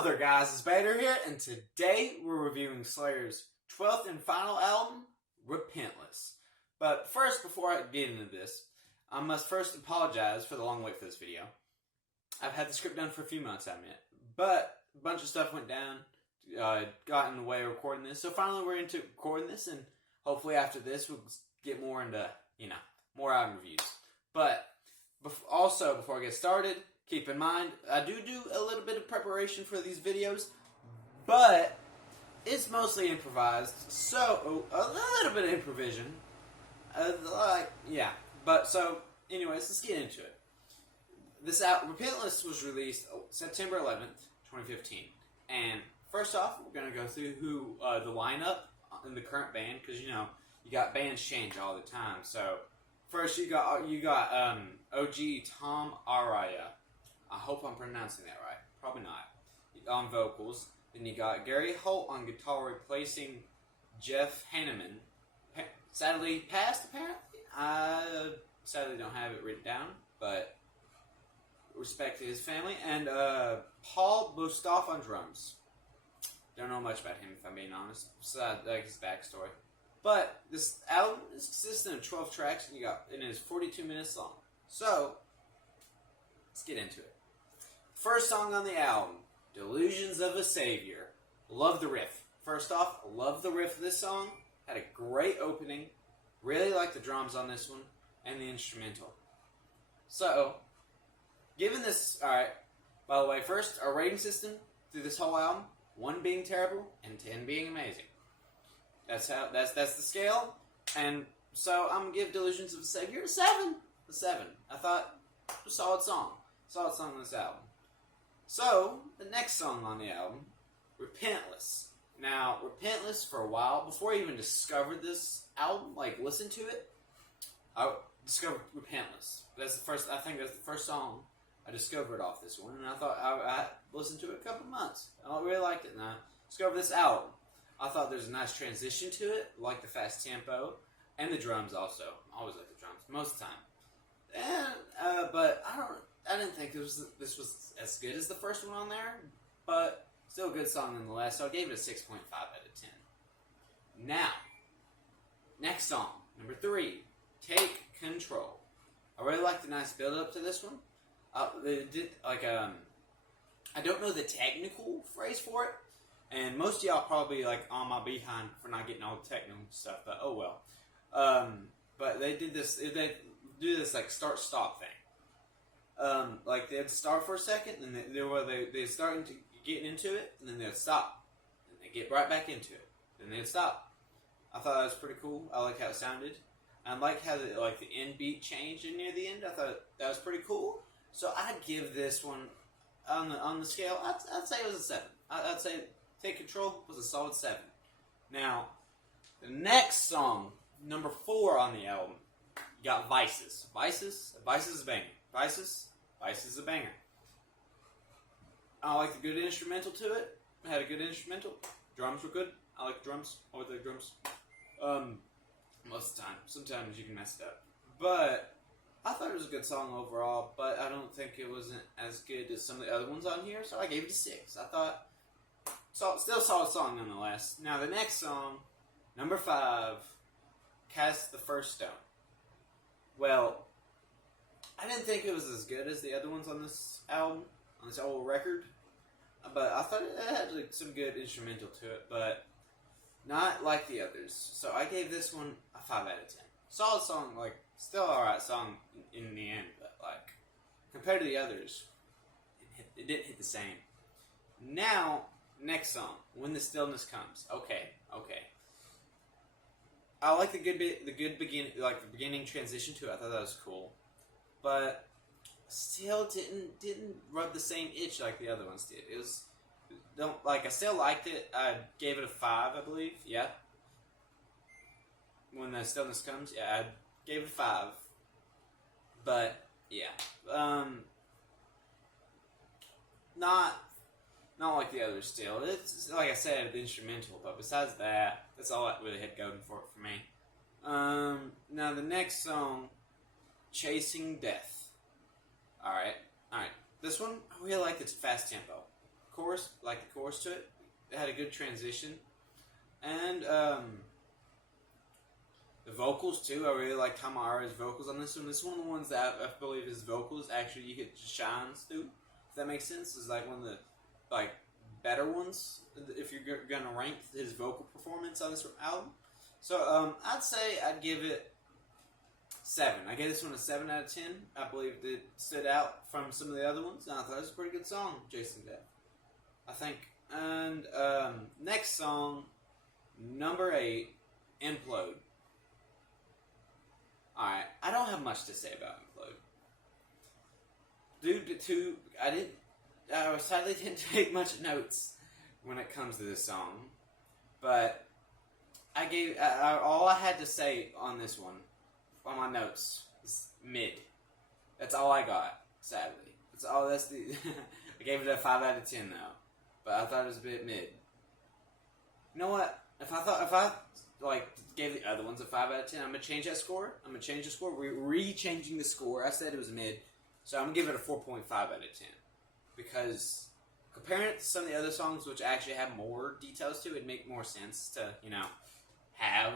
Hello there guys, it's Bader here, and today we're reviewing Slayer's 12th and final album, Repentless. But first, before I get into this, I must first apologize for the long wait for this video. I've had the script done for a few months, I admit, but a bunch of stuff went down, got in the way of recording this, so finally we're into recording this, and hopefully after this we'll get more into, more album reviews. But also, before I get started, keep in mind, I do a little bit of preparation for these videos, but it's mostly improvised, so a little bit of improvisation. Anyways, let's get into it. This Repentless was released September 11th, 2015, and first off, we're going to go through who the lineup in the current band, because you got bands change all the time. So first you got OG Tom Araya. I hope I'm pronouncing that right. Probably not. On vocals. Then you got Gary Holt on guitar, replacing Jeff Hanneman. Sadly passed, apparently. I sadly don't have it written down, but respect to his family. And Paul Bostaph on drums. Don't know much about him, if I'm being honest, besides his backstory. But this album is consistent of 12 tracks, and it is 42 minutes long. So let's get into it. First song on the album, Delusions of a Savior. Love the riff. First off, love the riff of this song. Had a great opening. Really like the drums on this one, and the instrumental. So, given this, alright, by the way, first, our rating system through this whole album, 1 being terrible, and 10 being amazing. That's the scale, and so I'm going to give Delusions of a Savior a 7. A 7. I thought, a solid song. Solid song on this album. So, the next song on the album, Repentless. Now, Repentless, for a while, before I even discovered this album, listened to it, I discovered Repentless. I think that's the first song I discovered off this one, and I thought I listened to it a couple months. I really liked it, and I discovered this album. I thought there's a nice transition to it, like the fast tempo, and the drums also. I always like the drums, most of the time. And, but I didn't think this was as good as the first one on there, but still a good song nonetheless, so I gave it a 6.5 out of 10. Now, next song, number 3, Take Control. I really like the nice build-up to this one. They did, I don't know the technical phrase for it, and most of y'all probably, on my behind for not getting all the technical stuff, but oh well. But they did this, they do this, start-stop thing. They'd start for a second, and they're starting to get into it, and then they'd stop. And they get right back into it. Then they'd stop. I thought that was pretty cool. I like how it sounded. I like how the end beat changed near the end. I thought that was pretty cool. So I'd give this one, on the scale, I'd say it was a 7. I'd say Take Control was a solid 7. Now, the next song, number 4 on the album, you got Vices. Vices is a banger. Vices is a banger. I like the good instrumental to it. It had a good instrumental. Drums were good. I like the drums. Always like drums. Most of the time. Sometimes you can mess it up. But I thought it was a good song overall, but I don't think it wasn't as good as some of the other ones on here, so I gave it a 6. I thought, still a solid song nonetheless. Now the next song, number 5, Cast the First Stone. Well, I didn't think it was as good as the other ones on this album, on this whole record, but I thought it had some good instrumental to it, but not like the others. So I gave this one a 5 out of 10. Solid song, still alright song in the end, but compared to the others, it didn't hit the same. Now, next song, When the Stillness Comes. Okay. I like the beginning transition to it. I thought that was cool. But still didn't rub the same itch like the other ones did. I still liked it. I gave it a 5, I believe. Yeah. When the Stillness Comes, yeah, I gave it a 5. But yeah, not like the others. Still, it's like I said, the instrumental. But besides that, that's all that really had going for it for me. Now the next song, Chasing Death. Alright. This one, I really like its fast tempo. chorus, like the chorus to it. It had a good transition, and the vocals too. I really like Tamara's vocals on this one. This is one of the ones that I believe his vocals actually you could shines through. If that makes sense, it's like one of the like better ones if you're gonna rank his vocal performance on this album. So I'd say I'd give it 7. I gave this one a 7 out of 10. I believe it stood out from some of the other ones, and I thought it was a pretty good song, Jason Death. I think. And next song, number 8, Implode. Alright, I don't have much to say about Implode. I sadly didn't take much notes when it comes to this song, but all I had to say on this one, on my notes, is mid. That's all I got, sadly. I gave it a 5 out of 10 though, but I thought it was a bit mid. You know what? If I gave the other ones a 5 out of 10, I'm gonna change that score. I'm gonna change the score. We're re-changing the score. I said it was mid, so I'm gonna give it a 4.5 out of 10 because comparing it to some of the other songs, which actually have more details to it, make more sense to have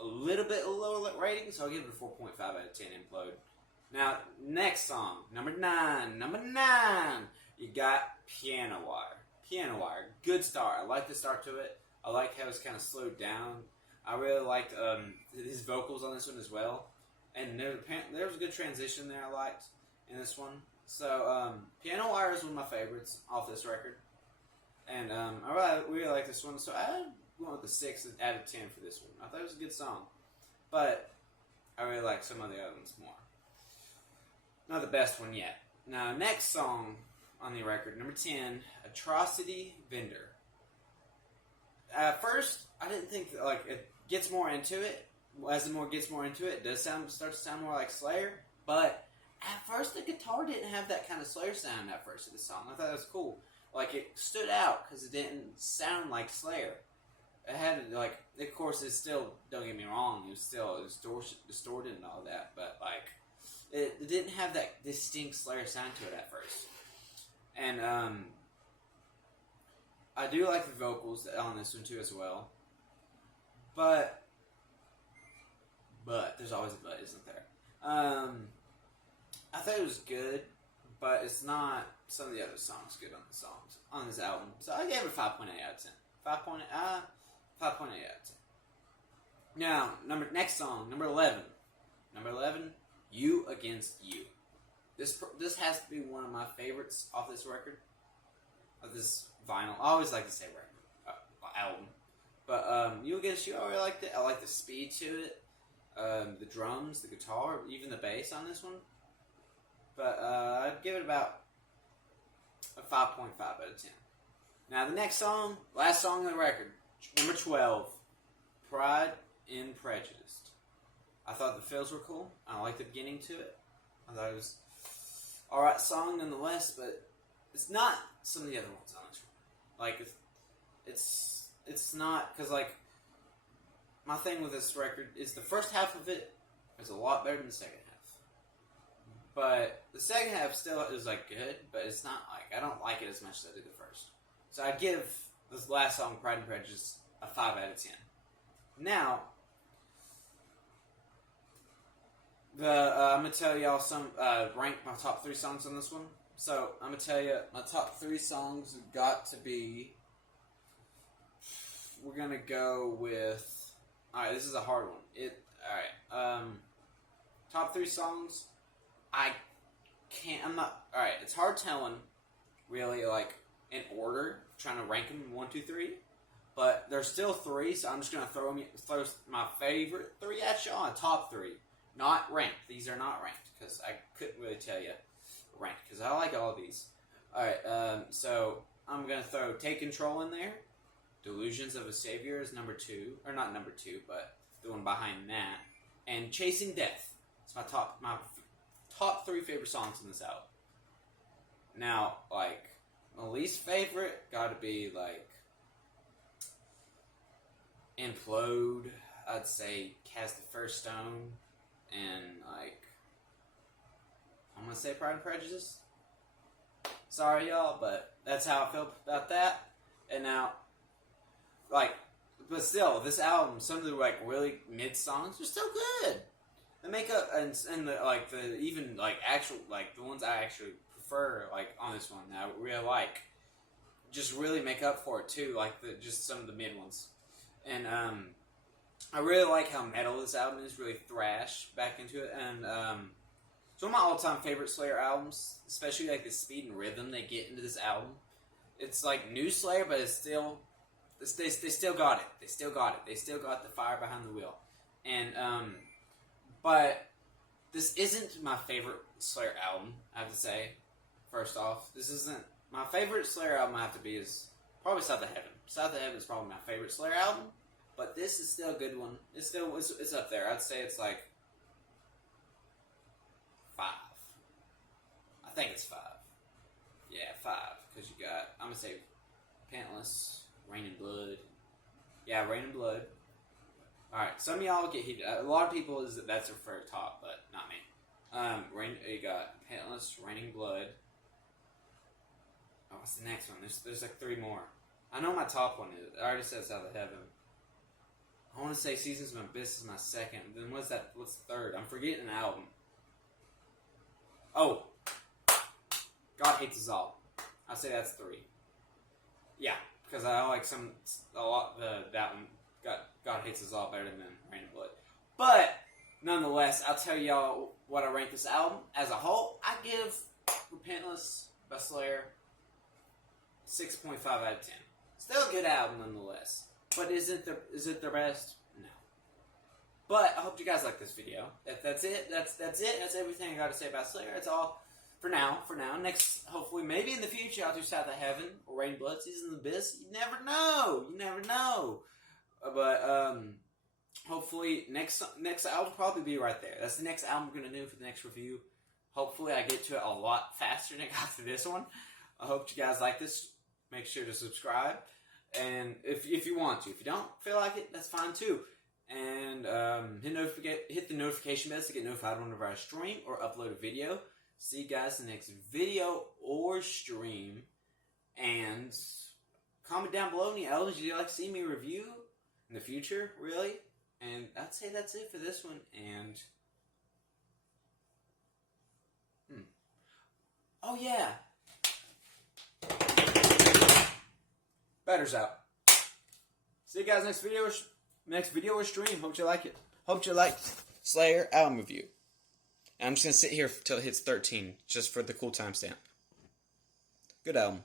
a little bit lower rating. So I'll give it a 4.5 out of 10. Implode. Now, next song, number 9. Number 9, you got Piano Wire. Piano Wire, good start. I like the start to it. I like how it's kind of slowed down. I really liked his vocals on this one as well. And there was a good transition there I liked in this one. So, Piano Wire is one of my favorites off this record. And I really like this one. So I went with a 6 out of 10 for this one. I thought it was a good song. But I really like some of the other ones more. Not the best one yet. Now, next song on the record, number 10, Atrocity Vendor. At first, I didn't think it gets more into it. As the more gets more into it, it does start to sound more like Slayer. But at first, the guitar didn't have that kind of Slayer sound at first of the song. I thought it was cool. Like, it stood out because it didn't sound like Slayer. It had, of course, it's still, don't get me wrong, it was still distorted and all that. But, it didn't have that distinct Slayer sound to it at first. And, I do like the vocals on this one too as well. But there's always a but, isn't there? I thought it was good, but it's not some of the other songs good on this album. So I gave it a 5.8 out of 10. 5.8 out of 10. Now, next song, number 11. Number 11, You Against You. This has to be one of my favorites off this record. Of this vinyl. I always like to say record. Album. But You Against You, I really liked it. I like the speed to it. The drums, the guitar, even the bass on this one. But I'd give it about a 5.5 out of 10. Now the next song, last song on the record, number 12, Pride and Prejudice. I thought the fills were cool. I liked the beginning to it. I thought it was alright song nonetheless, but it's not some of the other ones on this one. It's not, because my thing with this record is the first half of it is a lot better than the second half. But the second half still is good, but it's not I don't like it as much as I did the first. So I'd give this last song, Pride and Prejudice, a 5 out of 10. Now, I'm going to tell y'all rank my top 3 songs on this one. So, I'm going to tell you, my top 3 songs have got to be, we're going to go with, alright, this is a hard one. Alright, top 3 songs, alright, it's hard telling, really, in order, trying to rank them 1, 2, 3, but there's still 3, so I'm just going to throw my favorite 3 at y'all, top 3, not ranked. These are not ranked, because I couldn't really tell you ranked, because I like all of these. Alright, so I'm going to throw Take Control in there. Delusions of a Savior is number 2, or not number 2, but the one behind that. And Chasing Death. It's my top 3 favorite songs in this album. Now, my least favorite gotta be, Implode. I'd say Cast the First Stone. And, I'm gonna say Pride and Prejudice. Sorry, y'all, but that's how I feel about that. And now, like, but still, this album, some of the like really mid songs are still good. The makeup and the even like actual like the ones I actually prefer like on this one that I really like, just really make up for it too. Like just some of the mid ones, and I really like how metal this album is, really thrash back into it, and it's one of my all-time favorite Slayer albums, especially like the speed and rhythm they get into this album. It's like new Slayer, but it's still they still got it. They still got it. They still got the fire behind the wheel, and but this isn't my favorite Slayer album. I have to say, first off, this isn't my favorite Slayer album. I have to be is probably South of Heaven. South of Heaven is probably my favorite Slayer album. But this is still a good one. It's up there. I'd say it's like 5. I think it's 5. Yeah, 5. Because you got, I'm going to say Repentless, Rain and Blood. Yeah, Rain and Blood. Alright, some of y'all get heated. A lot of people, that's their favorite top, but not me. You got Repentless, Rain and Blood. Oh, what's the next one? There's like 3 more. I know my top one is. I already said South of Heaven. I want to say Seasons of Abyss is my second. Then what's third? I'm forgetting an album. Oh. God Hates Us All. I'll say that's 3. Yeah, because I like that one. God Hates Us All better than Rain and Blood. But, nonetheless, I'll tell y'all what I rank this album. As a whole, I give Repentless by Slayer 6.5 out of 10. Still a good album nonetheless. But is it their best? No. But I hope you guys like this video. That's it. That's it. That's everything I got to say about Slayer. That's all for now. Next, hopefully, maybe in the future, I'll do South of Heaven or Rain Blood, Seasons of Abyss. You never know. But hopefully, next album will probably be right there. That's the next album we're gonna do for the next review. Hopefully, I get to it a lot faster than I got to this one. I hope you guys like this. Make sure to subscribe. And if you want to. If you don't feel like it, that's fine too. And hit the notification bell to get notified whenever I stream or upload a video. See you guys in the next video or stream. And comment down below any albums you'd like to see me review in the future, really. And I'd say that's it for this one. And oh yeah. Batter's out. See you guys next video or stream. Hope you like it. Hope you like Slayer album review. And I'm just gonna sit here till it hits 13, just for the cool timestamp. Good album.